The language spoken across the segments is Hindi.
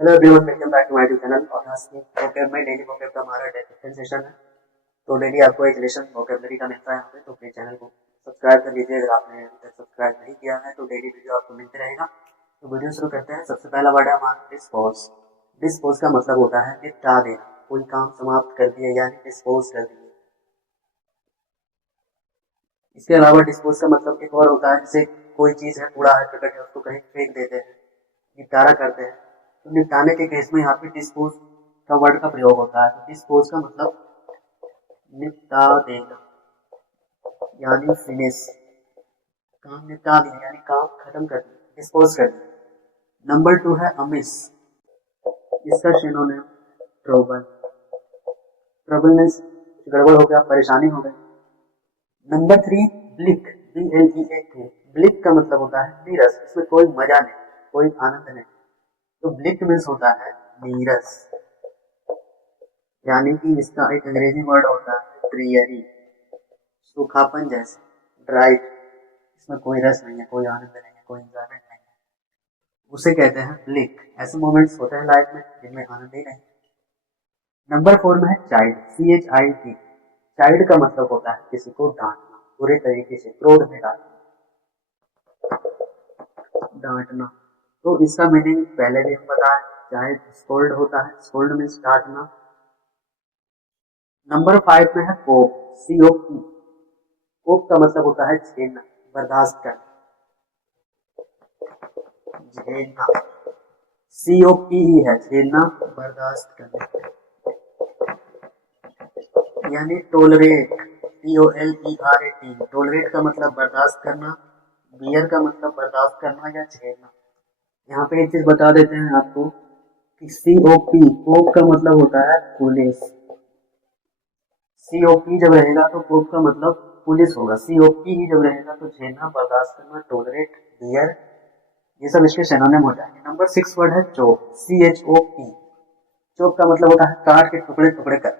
Hello everyone, welcome back to my YouTube channel. और आज की वोकैब में डेली वोकैब का हमारा डेफिनेशन सेशन है। तो डेली आपको एक लेसन वोकैबलरी का मिलता है यहाँ पे। तो प्लीज चैनल को सब्सक्राइब कर लीजिए अगर आपने अभी तक सब्सक्राइब नहीं किया है। तो डेली वीडियो आपको मिलते रहेगा। तो वीडियो शुरू करते हैं। सबसे पहला वर्ड है हमारा डिस्पोज। डिस्पोज का मतलब होता है निपटा देना, कोई काम समाप्त कर दिया यानी डिस्पोज कर दिया। इसके अलावा डिस्पोज का मतलब एक और होता है, जैसे कोई चीज है, कूड़ा है, प्रकट है, उसको कहीं फेंक देते हैं, निपटारा करते हैं। तो निपटाने के केस में यहाँ पे डिस्पोज का वर्ड का प्रयोग होता है। तो डिस्पोज का मतलब निपटा देना यानी फिनिश, काम निपटा देना यानी काम खत्म कर दिया, डिस्पोज कर दिया। नंबर 2 है अमिस। इसका सिनोनिम ट्रबल। ट्रबल मीन्स गड़बड़ हो गया, परेशानी हो गई। Number 3 bleak. BLEAK। ब्लिक का मतलब होता है नीरस, इसमें कोई मजा नहीं, कोई आनंद नहीं। तो ब्लिक मीन्स होता है नीरस, यानी कि इसका एक अंग्रेजी वर्ड होता है ड्रीयरी, सूखापन जैसे, ड्राइड। इसमें कोई रस नहीं है, कोई आनंद नहीं है, कोई इंजॉयमेंट नहीं है, उसे कहते हैं ब्लिक। ऐसे मोमेंट्स होते हैं लाइफ में जिनमें आनंद ही नहीं। नंबर 4 में है चाइल्ड। CHILD। चाइल्ड का मतलब होता है किसी को डांटना, बुरे तरीके से, क्रोध में डांटना। तो इसका मीनिंग पहले भी हम बताए, चाहे स्कोल्ड होता है, स्कोल्ड मीन्स डांटना। नंबर 5 में है कोप। COP। कोप का मतलब होता है झेलना, बर्दाश्त करना, झेलना। COPE है झेलना, बर्दाश्त करना, यानी टोलरेट। TOLERAT। टोलरेट का मतलब बर्दाश्त करना, बियर का मतलब बर्दाश्त करना या झेलना। यहाँ पे एक चीज बता देते हैं आपको कि COP, कोप का मतलब होता है पुलिस। COP जब रहेगा तो कोप का मतलब पुलिस होगा। COP ही जब रहेगा तो झेलना, बर्दाश्त करना, टोलरेट, बियर, ये सब इसके सिनोनिम हो जाएंगे। नंबर 6 वर्ड है चोप। CHOP। चोप का मतलब होता है काट के टुकड़े टुकड़े कर,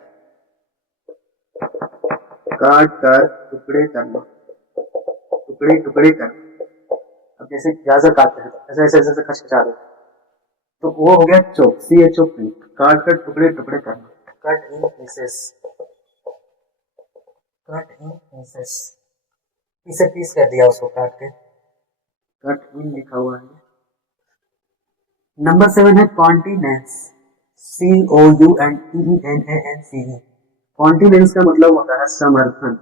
काट कर टुकड़े करना, टुकड़े टुकड़े कर। अब जैसे गाजर काटते हैं ऐसे ऐसे ऐसे खचखचा देते हैं, तो वो हो गया चोप। CHOP। काट कर टुकड़े टुकड़े करना, cut in pieces, cut in pieces, पीसे पीस कर दिया उसको काट के, कट इन लिखा हुआ है। नंबर 7 है कॉन्टिनेंस। COUNTENANCE। कॉन्टिनेंस का मतलब होता है समर्थन,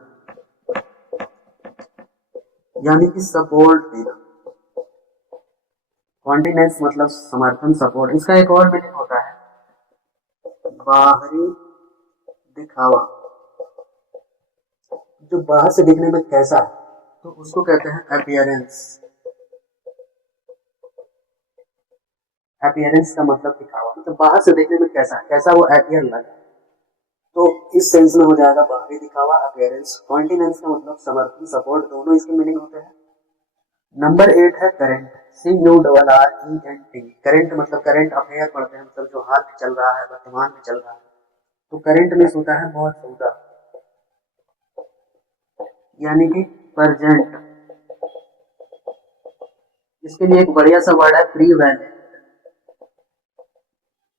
यानी कि सपोर्ट देना। कॉन्टिनेंस मतलब समर्थन, सपोर्ट। इसका एक और मीनिंग होता है बाहरी दिखावा, जो बाहर से दिखने में कैसा है तो उसको कहते हैं अपीयरेंस। अपीयरेंस का मतलब दिखावा, मतलब बाहर से देखने में कैसा है, कैसा वो अपीयर लगा, तो इस सेंस में हो जाएगा बाहरी दिखावा, अपीयरेंस। कॉन्टिनेंस का मतलब समर्थन, सपोर्ट, दोनों इसके मीनिंग होते हैं। नंबर 8 है करंट। CURRENT। करंट मतलब करंट अफेयर पढ़ते हैं, मतलब जो हाल में चल रहा है, वर्तमान में चल रहा है। तो करंट में होता है मौजूदा, यानी कि प्रेजेंट। इसके लिए एक बढ़िया सा वर्ड है प्रीवेलेंट।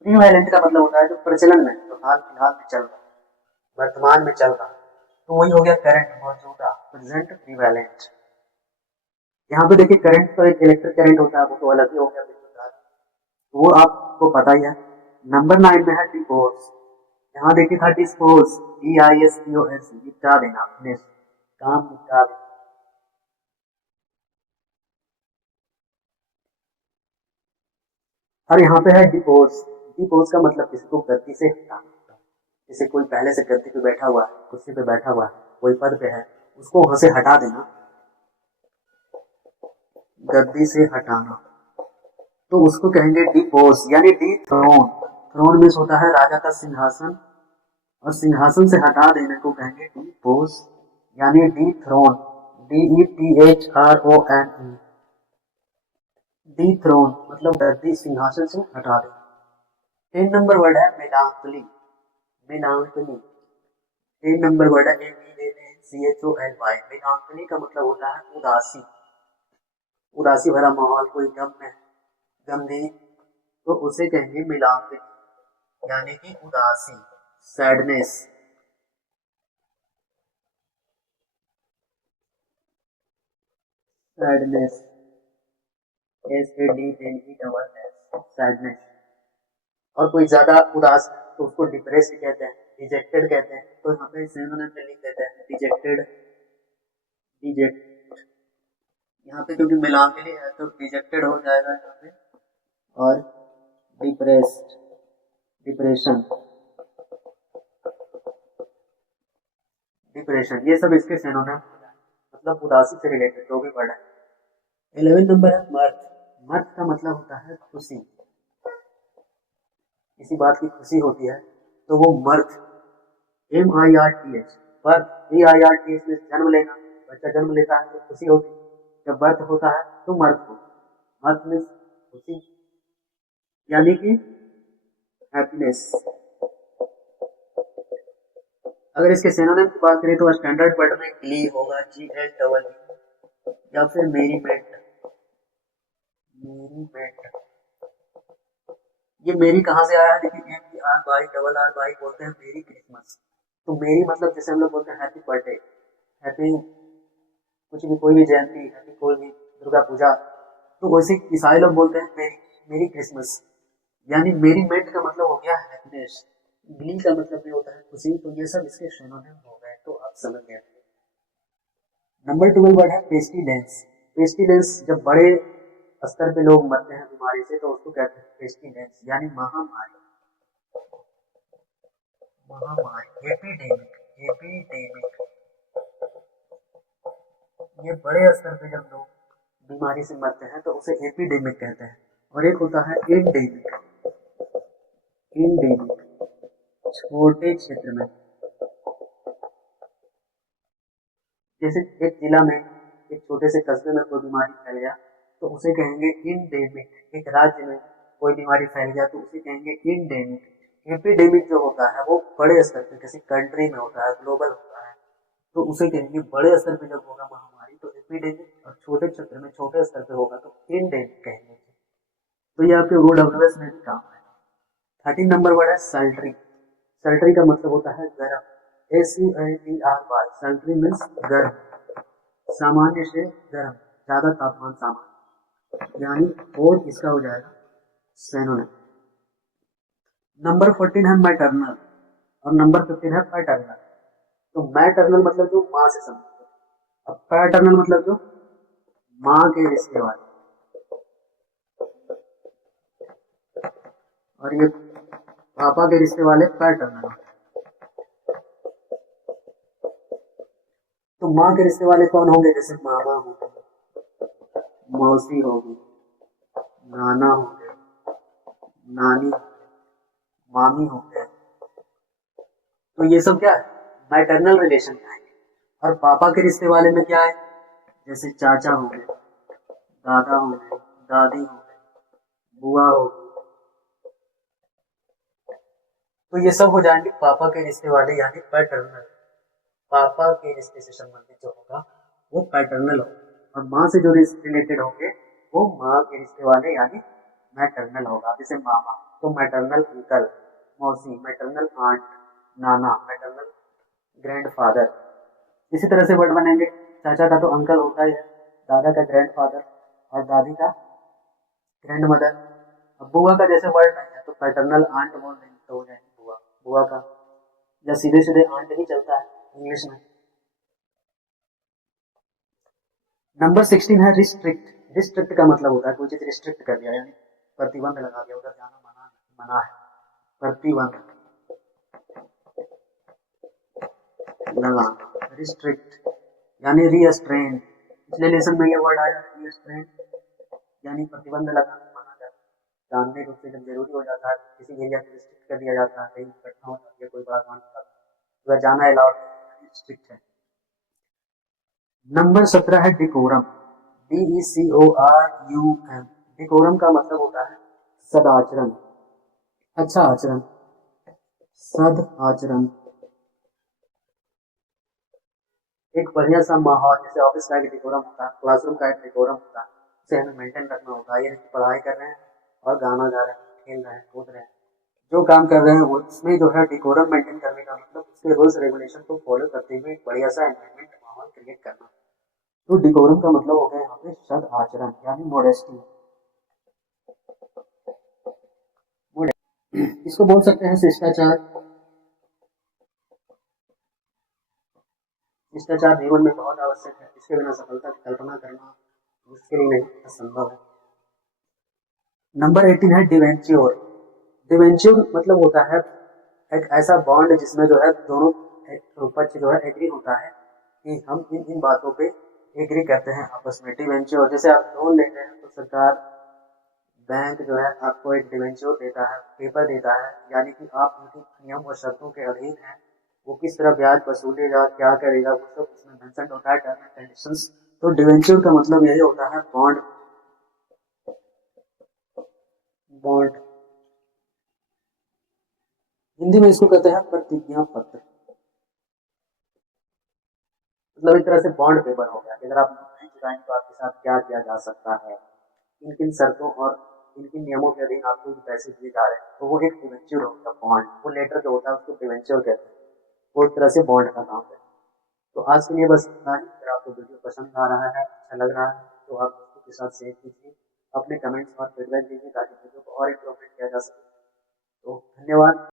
प्रीवेलेंट का मतलब होता है जो प्रचलन में, जो हाल फिलहाल में चल रहा है, वर्तमान में चल रहा है। तो वही हो गया करंट, मौजूदा, प्रेजेंट, प्रीवेलेंट। यहाँ पे देखिए करंट तो एक इलेक्ट्रिक करंट होता है, वो तो अलग ही हो गया विद्युत धारा, वो आपको पता ही है। नंबर 9 में है डिपोज। यहाँ देखिए था डिस्पोज, DISPOS, निपटा देना, अपने काम निपटा देना। और यहाँ पे है डिपोज। डिपोज का मतलब किसी को गद्दी से हटाना। जैसे कोई पहले से गद्दी पे बैठा हुआ है, कुर्सी पे बैठा हुआ है, कोई पद पे है, उसको वहां से हटा देना, गद्दी से हटाना, तो उसको कहेंगे डिपोज, यानी डी थ्रोन। थ्रोन में होता है राजा का सिंहासन, और सिंहासन से हटा देने को कहेंगे डिपोज, यानी dethrone. DETHRONE। Dethrone मतलब गद्दी, सिंहासन से हटा दे। 10 नंबर वर्ड है मेलांकली। मेलांकली 10 नंबर वर्ड है MELANCHOLY। मेलांकली का मतलब होता है उदासी, उदासी भरा माहौल, कोई गम में, गमगीन, तो उसे कहेंगे मेलांकोली, यानी कि उदासी, सैडनेस। Sadness, SADNESS, sadness. और कोई ज्यादा उदास है तो उसको डिप्रेस्ड कहते हैं, डिजेक्टेड कहते हैं। तो यहाँ पे सिनोनिम पे लिख देते हैं डिजेक्टेड, डिजेक्ट। यहाँ पे क्योंकि मेलांकोली है तो डिजेक्टेड हो जाएगा यहाँ पे, और डिप्रेस्ड, डिप्रेशन, डिप्रेशन, ये सब इसके सिनोनिम हो जाए, मतलब उदासी से रिलेटेड जो भी वर्ड है। 11 नंबर है मर्थ। मर्थ का मतलब होता है खुशी, किसी बात की खुशी होती है तो वो मर्थ, MIRTH, बर्थ, BIRTH में जन्म लेना, बच्चा जन्म लेता है तो खुशी होती है, जब बर्थ होता है तो मर्थ होता है। मर्थ में खुशी, यानी कि हैप्पीनेस। अगर इसके सिनोनिम की बात करें तो स्टैंडर्ड वर्ड में ग्ली होगा, GLEE, या फिर मेरीमेंट, मेरीमेंट। ये मेरी कहाँ से आया? देखिए MARY बोलते हैं मेरी क्रिसमस। तो मेरी मतलब जैसे हम लोग बोलते हैं हैप्पी बर्थडे, हैप्पी कुछ भी, कोई भी जयंती, हैप्पी कोई भी दुर्गा पूजा, तो वैसे ईसाई लोग बोलते हैं मेरी, मेरी क्रिसमस। यानी मेरी मेंट का मतलब हो गया हैप्पीनेस, ग्ली का मतलब ये होता है खुशी। तो ये सब इसके सिनोनिम हो गए, तो आप समझ गए। नंबर 12 वर्ड है पेस्टिलेंस। पेस्टिलेंस, जब बड़े स्तर पे लोग मरते हैं बीमारी से तो उसको कहते हैं पेस्टिलेंस, यानी महामारी, महामारी, एपिडेमिक, एपिडेमिक। ये बड़े स्तर पे जब लोग बीमारी से मरते हैं तो उसे एपिडेमिक कहते हैं। और एक होता है एंडेमिक, एंडेमिक, छोटे क्षेत्र में। जैसे एक जिला में, एक छोटे से कस्बे में कोई बीमारी फैल गया तो उसे कहेंगे इंडेमिक। एक राज्य में कोई बीमारी फैल गया तो उसे कहेंगे इंडेमिक। एपिडेमिक जो होता है वो बड़े स्तर पे किसी कंट्री में होता है, ग्लोबल होता है, तो उसे कहेंगे बड़े स्तर पे जब होगा महामारी तो एपिडेमिक, और छोटे क्षेत्र में छोटे स्तर पे होगा तो इंडेमिक कहेंगे। तो ये आपके OWS में भी काम है। 13 नंबर वर्ड है सल्ट्री। सल्ट्री का मतलब होता है गर्म, SULTRY। सल्ट्री मीन्स गर्म, सामान्य से गर्म, ज्यादा तापमान सामान्य, यानी और इसका हो जाएगा सिनोनिम। नंबर 14 है मैटरनल, और नंबर 15 है पैटर्नल। तो मैटरनल मतलब जो माँ से संबंधित, अब पैटर्नल मतलब जो माँ के रिश्ते वाले, और ये पापा के रिश्ते वाले पैटर्नल। तो माँ के रिश्ते वाले कौन होंगे? जैसे मामा होंगे, मौसी होगी, नाना होंगे, नानी होंगे, मामी होंगे। तो ये सब क्या है? मैटरनल रिलेशन में आएंगे। और पापा के रिश्ते वाले में क्या है? जैसे चाचा होंगे, दादा होंगे, दादी होंगे, बुआ होगी। तो ये सब हो जाएंगे पापा के रिश्ते वाले, यानी पैटर्नल। पापा के रिश्ते से संबंधित जो होगा वो पैटर्नल होगा, और माँ से जो रिलेटेड होंगे वो माँ के रिश्ते वाले, यानी मैटरनल होगा। जैसे मामा तो मैटरनल अंकल, मौसी मैटरनल आंट, नाना मैटरनल ग्रैंडफादर। इसी तरह से वर्ड बनेंगे। चाचा का तो अंकल होता ही है, दादा का ग्रैंडफादर, और दादी का ग्रैंड मदर। अब बुआ का जैसे वर्ड नहीं है तो पैटर्नल आंट बोल देंगे तो हो जाएगी बुआ, बुआ का, या सीधे सीधे आंट ही चलता है इंग्लिश में। नंबर 16 है रिस्ट्रिक्ट। रिस्ट्रिक्ट का मतलब होता है कोई चीज रिस्ट्रिक्ट कर दिया, यानी प्रतिबंध लगा दिया, उधर जाना मना, मना है, प्रतिबंध लगा, रिस्ट्रिक्ट, यानी रिस्ट्रेन। पिछले लेसन में ये वर्ड आया रिस्ट्रेन, यानी प्रतिबंध लगा, मना जाता, जानने रूप से जब जरूरी हो जाता है किसी एरिया को रिस्ट्रिक्ट कर दिया जाता है, कहीं घटना हो जाती है, कोई बात मान उधर जाना अलाउड नहीं, रिस्ट्रिक्ट है। नंबर 17 है डिकोरम, DECORUM। डिकोरम का मतलब होता है सदाचरण, अच्छा आचरण, सद आचरण। एक बढ़िया सा माहौल, जैसे ऑफिस का एक डिकोरम होता है, क्लासरूम का एक डिकोरम होता है, उसे हमें मेंटेन रखना होता है। ये पढ़ाई कर रहे हैं और गाना गा रहे हैं, खेल रहे हैं, कूद रहे हैं, जो काम कर रहे हैं वो उसमें जो है डिकोरम मेंटेन करने का मतलब उसके रूल्स रेगुलेशन को फॉलो करते हुए एक बढ़िया सा एनवायरनमेंट माहौल क्रिएट करना। तो डिकोरम का मतलब हो गया यहाँ पे सद आचरण यानी मोडेस्टी। इसको बोल सकते हैं शिष्टाचार। शिष्टाचार जीवन में बहुत आवश्यक है, इसके बिना सफलता की कल्पना करना मुश्किल ही नहीं असंभव है। नंबर 18 है डिवेंच्योर। डिवेंच्योर मतलब होता है एक ऐसा बॉन्ड जिसमें जो है दोनों पक्ष जो है एग्री होता है कि हम इन इन बातों पे एग्री करते हैं आपस में। डिवेंच्योर जैसे आप लोन लेते हैं तो सरकार बैंक जो है आपको एक डिवेंच्योर देता है, पेपर देता है, यानी कि आप उनके नियम और शर्तों के अधीन हैं। वो किस तरह ब्याज वसूलेगा, क्या करेगा, वो सब उसमें मेंशन होता है, टर्म एंड कंडीशंस। तो डिवेंच्योर का मतलब यही होता है बॉन्ड। बॉन्ड हिंदी में इसको कहते हैं प्रतिज्ञा पत्र। मतलब एक तरह से बॉन्ड पेपर हो गया कि अगर आप नहीं चुकाएंगे तो आपके साथ क्या किया जा सकता है, किन किन शर्तों और किन किन नियमों के अधीन आपको पैसे दिए जा रहे हैं। तो वो एक डिवेंचर हो गया बॉन्ड। वो लेटर जो होता है उसको डिवेंचर कहते हैं। वो एक तरह से बॉन्ड का काम है। तो आज के लिए बस इतना ही। अगर आपको वीडियो पसंद आ रहा है, अच्छा लग रहा है, तो आप दोस्तों के साथ शेयर कीजिए, अपने कमेंट्स और फीडबैक दीजिए ताकि वीडियो को और इम्प्रूवमेंट किया जा सके। तो धन्यवाद।